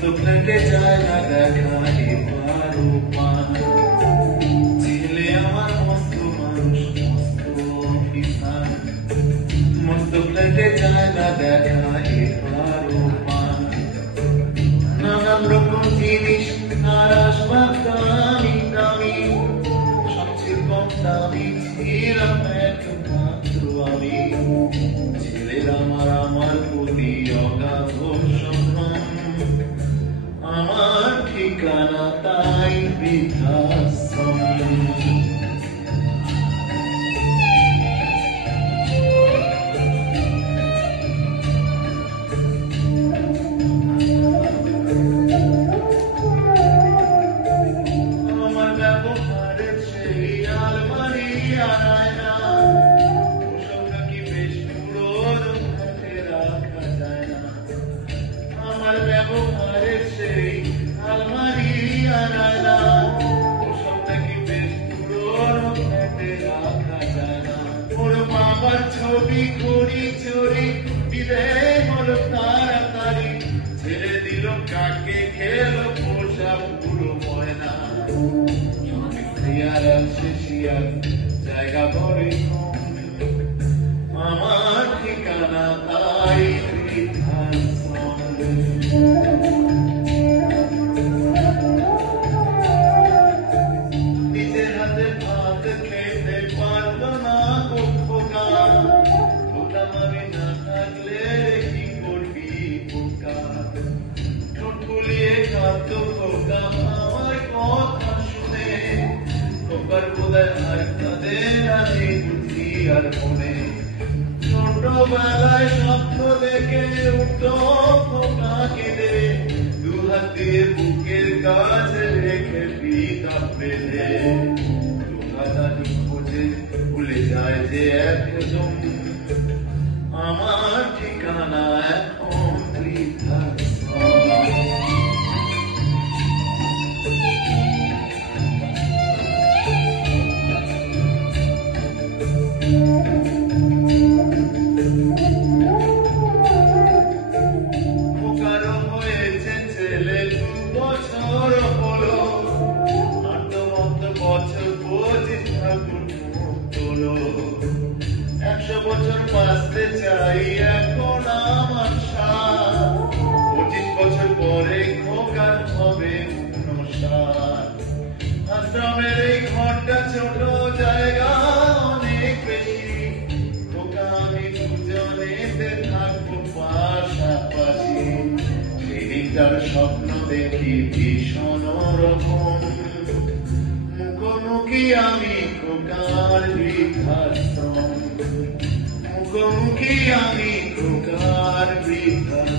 তোকে যায় না দেখা এবারও পান ছেলে আমার মস্ত মানুষ মস্ত অফিসার মস্ত ফ্ল্যাটে যায় না দেখা এবারও পান নানান রকম জিনিস আর আসবাব দামি দামি সবচেয়ে কম দামি ছিলাম একমাত্র আমি ছেলের আমার প্রতি অগাধ সম্মান আমার ঠিকানা তাই বৃদ্ধাশ্রম আমার ব্যবহারের সেই আলমারি আনায় না ওসব নাকি বেশ পুরোনো হাতে রাখা যায় না আমার ব্যবহারের সেই আলমারি আনায় না ওসব নাকি বেশ পুরোনো হাতে রাখা যায় না ওর বাবার ছবি ঘড়ি চড়ি বিদায় হলো তাড়াতাড়ি ছেড়ে দিল কাকে খেলো পোষা পুরো ময়না আর আছে শিয়াল জায়গা বড়ই কম আমার ঠিকানা তাই বৃদ্ধাশ্রম নিজের হাতে ভাত খেতে পারতো না খোকা খোকা আমি না থাকলে কি করবি খোকা ঠোঁট ফুলিয়ে কাঁদতো খোকা আমার কথা শুনে খোকার বোধহয় আর তাদের আগে বুদ্ধি আর মনে ছোটবেলায় স্বপ্ন দেখে উঠতো খোকা কেঁদে দুহাত দিয়ে বুকের কাছে রেখে পিতা পেলে দুহাতা খোঁজে ভুলে যায় যে একদম আমার ঠিকানা এখন বৃদ্ধাশ্রম বছর হলো বছর 100 বছর বাঁচতে চাই এখন আমার 25 বছর পরে খোকার হবে 59 আশ্রমের এই ঘরটা ছোট জায়গা অনেক বেশি খোকা আমি দুজনেতে থাকবো পাশাপাশি সেদিনকার স্বপ্ন দেখি ভীষণ রকম মুখোমুখি আমি খোকার বৃদ্ধাশ্রম মুখোমুখি আমি খোকার বৃদ্ধাশ্রম